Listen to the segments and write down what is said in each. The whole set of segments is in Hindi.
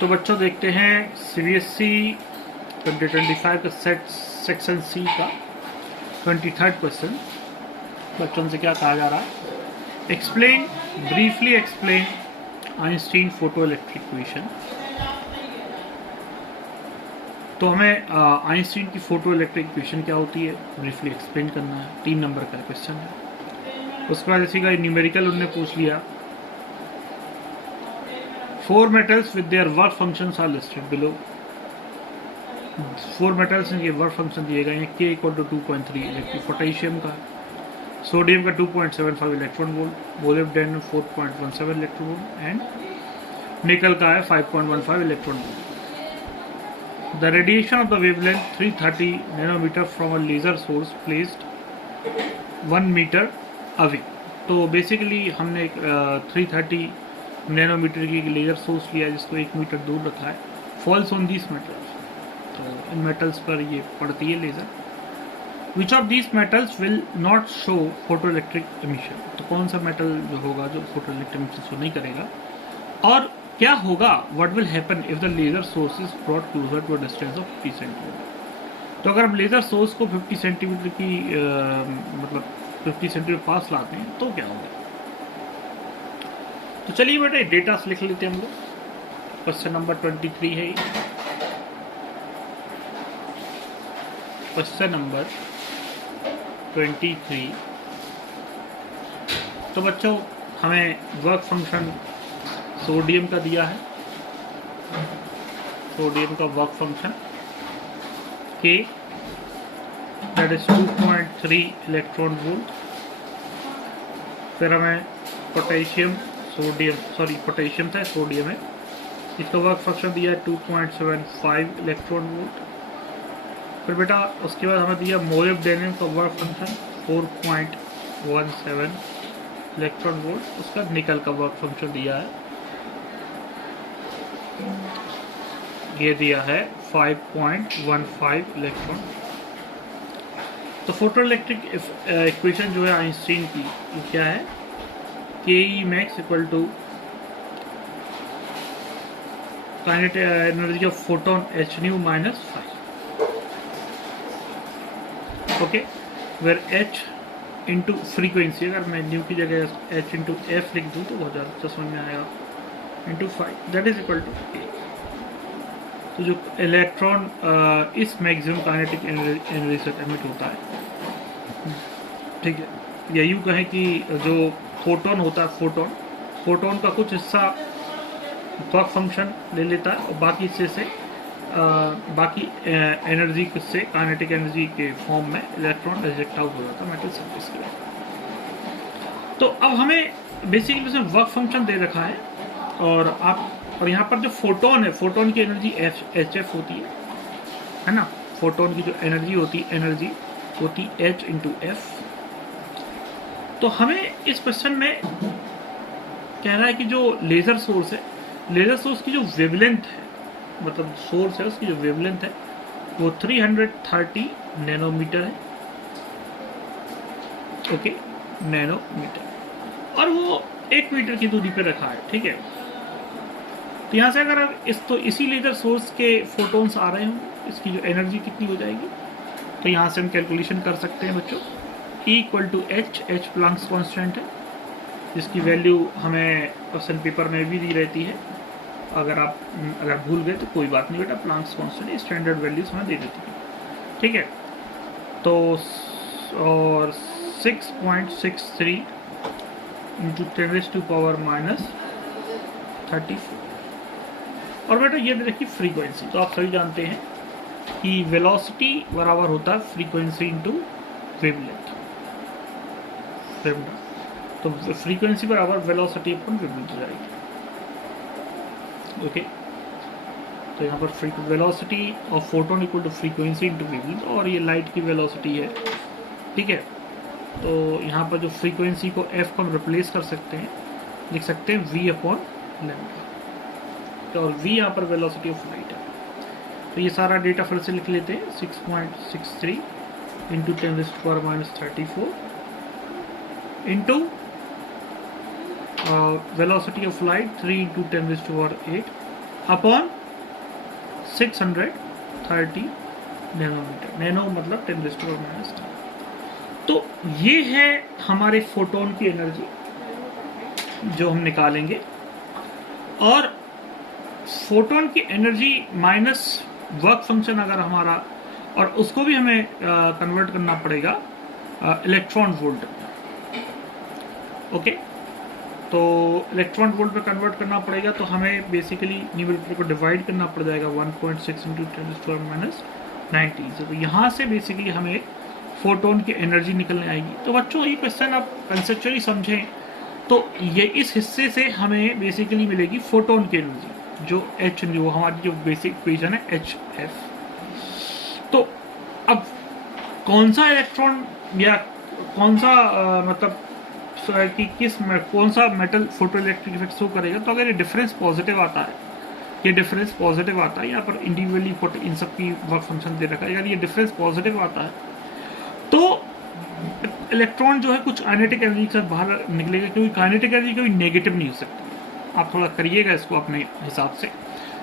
तो बच्चों देखते हैं सीबीएसई 2025 का सेक्शन सी का 23rd क्वेश्चन बच्चों से क्या कहा जा रहा है। Briefly explain Einstein photo electric equation. तो हमें आइंस्टीन की फोटो इलेक्ट्रिक इक्वेशन क्या होती है ब्रीफली एक्सप्लेन करना है। 3 नंबर का क्वेश्चन है। उसके बाद इसी का न्यूमेरिकल उन्होंने पूछ लिया। 4 metals with their work functions are listed below। 4 metals के वर्क फंक्शन दिए गए हैं। K = 2.3 इलेक्ट्रिक पोटेशियम का, सोडियम का 2.75 electron volt, molybdenum 4.17 electron volt and nickel का है 5.15 electron volt. The radiation of the wavelength 330 nanometre from a laser source placed 1 metre away. तो बेसिकली हमने 330 नैनोमीटर की लेजर सोर्स लिया जिसको 1 मीटर दूर रखा है। फॉल्स ऑन दिस मेटल्स, तो इन मेटल्स पर ये पड़ती है laser. Which of these metals will not show photo electric emission. तो कौन सा मेटल जो होगा जो फोटो इलेक्ट्रिक एमिशन शो नहीं करेगा। और क्या होगा, what will happen if the laser source is brought closer to a distance of 50 centimetre. तो अगर हम लेजर सोर्स को 50 सेंटीमीटर की मतलब 50 सेंटीमीटर पास लाते हैं तो क्या होगा। तो चलिए बेटे डेटा से लिख लेते हैं हम लोग। क्वेश्चन नंबर 23 है। Question number 23। तो बच्चों हमें वर्क फंक्शन सोडियम का दिया है। सोडियम का work function K that is 2.3 electron volt. फिर हमें पोटेशियम पोटेशियम था, सोडियम है, इसका वर्क फंक्शन दिया है 2.75 इलेक्ट्रॉन वोल्ट। फिर बेटा उसके बाद हमें दिया मोलिब्डेनम का वर्क फंक्शन 4.17 इलेक्ट्रॉन वोल्ट। उसका निकल का वर्क फंक्शन दिया है, ये दिया है 5.15 इलेक्ट्रॉन। तो फोटो इलेक्ट्रिक इक्वेशन जो है आइंस्टीन की ये क्या है, K max equal to kinetic energy of photon h nu minus 5। Okay, where h into frequency, अगर मैं न्यू की जगह h इंटू एफ लिख दूँ तो बहुत ज़्यादा अच्छा समझ में आएगा, into 5 that is equal to k। तो जो इलेक्ट्रॉन इस मैक्सिमम काइनेटिक एनर्जी से एमिट होता है, ठीक है, या यूँ कहें कि जो फोटोन होता है, फोटोन का कुछ हिस्सा वर्क फंक्शन ले लेता है और बाकी हिस्से से बाकी एनर्जी से काइनेटिक एनर्जी के फॉर्म में इलेक्ट्रॉन रिजेक्ट आउट हो जाता है मेटल सरफेस के लिए। तो अब हमें बेसिकली उसमें वर्क फंक्शन दे रखा है और यहाँ पर जो फोटोन है, फोटोन की एनर्जी HF होती है ना। फोटोन की जो एनर्जी होती H इंटू एफ। तो हमें इस क्वेश्चन में कह रहा है कि जो लेजर सोर्स है, लेजर सोर्स की जो वेवलेंथ है, मतलब सोर्स है उसकी जो वेवलेंथ है वो 330 नैनोमीटर है। ओके, नैनोमीटर, और वो 1 मीटर की दूरी पे रखा है, ठीक है। तो यहाँ से अगर इसी लेजर सोर्स के फोटोन्स आ रहे हों, इसकी जो एनर्जी कितनी हो जाएगी, तो यहाँ से हम कैलकुलेशन कर सकते हैं बच्चों। E = H प्लैंक्स कांस्टेंट है, जिसकी वैल्यू हमें क्वेश्चन पेपर में भी दी रहती है। अगर भूल गए तो कोई बात नहीं बेटा, प्लैंक्स कांस्टेंट स्टैंडर्ड वैल्यूज हमें दे देती है, ठीक है। तो और 6.63 इंटू 10⁻⁻34। और बेटा ये देखिए फ्रीक्वेंसी, तो आप सभी जानते हैं कि वेलोसिटी बराबर होता है फ्रीक्वेंसी इंटू वेवलेंथ। तो फ्रीक्वेंसी बराबर वेलोसिटी अपन वेवलेंथ हो जाएगी। ओके, तो यहाँ पर velocity of photon equal to frequency into wavelength, और ये लाइट की वेलोसिटी है, ठीक है। तो यहाँ पर जो फ्रीक्वेंसी को f को हम रिप्लेस कर सकते हैं, लिख सकते हैं v/λ, और v यहाँ पर वेलोसिटी ऑफ लाइट है। तो ये सारा डेटा फिर से लिख लेते हैं। 6.63 into 10⁻⁻34 into velocity of light 3 into 10⁸ upon 630 nanometre. Nano मतलब 10⁻⁻10। तो ये है हमारे फोटोन की एनर्जी जो हम निकालेंगे, और फोटोन की एनर्जी माइनस वर्क फंक्शन अगर हमारा, और उसको भी हमें कन्वर्ट करना पड़ेगा इलेक्ट्रॉन वोल्ट में। ओके, तो इलेक्ट्रॉन वोल्ट में कन्वर्ट करना पड़ेगा, तो हमें बेसिकली न्यूमरेटर को डिवाइड करना पड़ जाएगा 1.6 × 10⁻90। तो यहाँ से बेसिकली हमें फोटोन की एनर्जी निकलने आएगी। तो बच्चों ये क्वेश्चन आप कंसेप्चुअली समझें तो ये इस हिस्से से हमें बेसिकली मिलेगी फोटोन की एनर्जी, जो एच, जो हमारी जो बेसिक इक्वेशन है HF। तो अब कौन सा इलेक्ट्रॉन या कौन सा मतलब कि कौन सा metal photo electric effect show करेगा, तो अगर ये डिफरेंस पॉजिटिव आता है, ये डिफरेंस पॉजिटिव आता है, यहाँ पर इंडिविजुअली इन सब की वर्क फंक्शन दे रखा है, अगर ये डिफरेंस पॉजिटिव आता है तो इलेक्ट्रॉन जो है कुछ काइनेटिक एनर्जी के साथ बाहर निकलेगा, क्योंकि काइनेटिक एनर्जी कभी नेगेटिव नहीं हो सकती। आप थोड़ा करिएगा इसको अपने हिसाब से,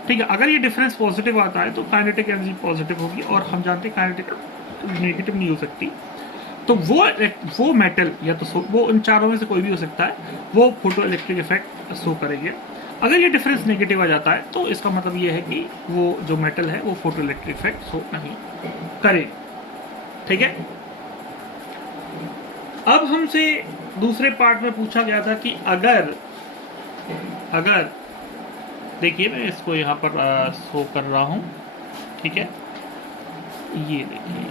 ठीक है। अगर ये डिफरेंस पॉजिटिव आता है तो काइनेटिक एनर्जी पॉजिटिव होगी, और हम जानते हैं काइनेटिक नेगेटिव नहीं हो सकती। तो वो मेटल या तो वो इन चारों में से कोई भी हो सकता है, वो फोटो इलेक्ट्रिक इफेक्ट शो करेंगे। अगर ये डिफरेंस नेगेटिव आ जाता है तो इसका मतलब ये है कि वो जो मेटल है वो फोटो इलेक्ट्रिक इफेक्ट शो नहीं करे, ठीक है। अब हमसे दूसरे पार्ट में पूछा गया था कि अगर देखिए मैं इसको यहाँ पर शो कर रहा हूँ, ठीक है, ये देखिए,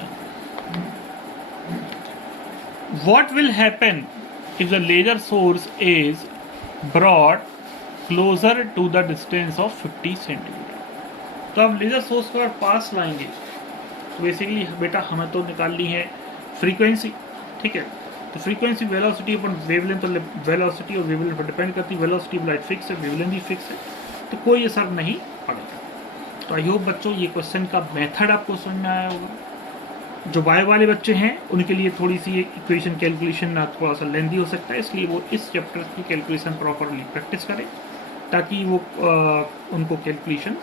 what will happen if the laser source is brought closer to the distance of 50 centimetre. तो अब लेजर सोर्स को अगर पास लाएंगे तो बेसिकली बेटा हमें तो निकालनी है फ्रीक्वेंसी, ठीक है। तो फ्रीक्वेंसी वेलोसिटी अपन वेवलेंथ, तो वेलोसिटी और वेवलेंथ पर डिपेंड करती है। वेलोसिटी ऑफ लाइट फिक्स है, वेवलेंथ भी फिक्स है, तो कोई असर नहीं पड़ेगा। तो आई होप बच्चों ये क्वेश्चन का मेथड आपको समझ में आया होगा। जो बायो वाले बच्चे हैं उनके लिए थोड़ी सी इक्वेशन कैलकुलेशन थोड़ा सा लेंदी हो सकता है, इसलिए वो इस चैप्टर की कैलकुलेशन प्रॉपरली प्रैक्टिस करें, ताकि वो उनको कैलकुलेशन,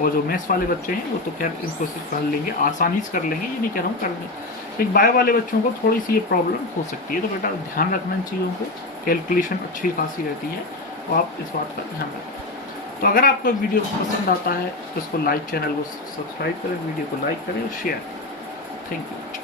और जो मैथ्स वाले बच्चे हैं वो तो खैर इनको कर लेंगे, आसानी से कर लेंगे, ये नहीं कह रहा हूँ कर लेंगे, लेकिन बायो वाले बच्चों को थोड़ी सी ये प्रॉब्लम हो सकती है। तो बेटा ध्यान रखना इन चीज़ों को, कैलकुलेशन अच्छी खासी रहती है, तो आप इस बात का ध्यान रखें। तो अगर आपको वीडियो पसंद आता है तो इसको लाइक, चैनल को सब्सक्राइब करें, वीडियो को लाइक करें और शेयर करें। Thank you.